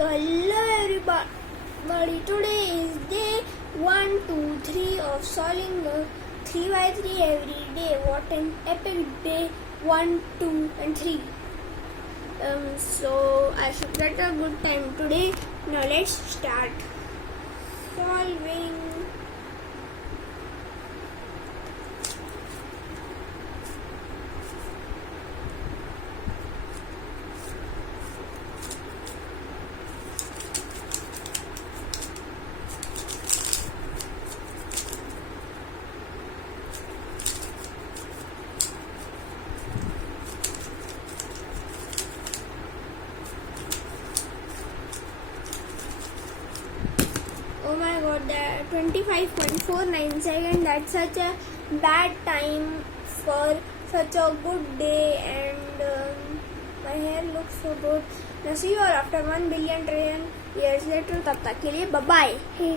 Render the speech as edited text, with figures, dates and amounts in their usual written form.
So hello everybody, today is day 1, 2, 3 of solving the 3 by 3 every day. What an epic day 1, 2 and 3. So I should get a good time today. Now let's start solving. Oh my god, that 25.49 seconds, that's such a bad time for such a good day, and my hair looks so good. Now see you all after 1 billion trillion years later. तब तक के लिए bye bye.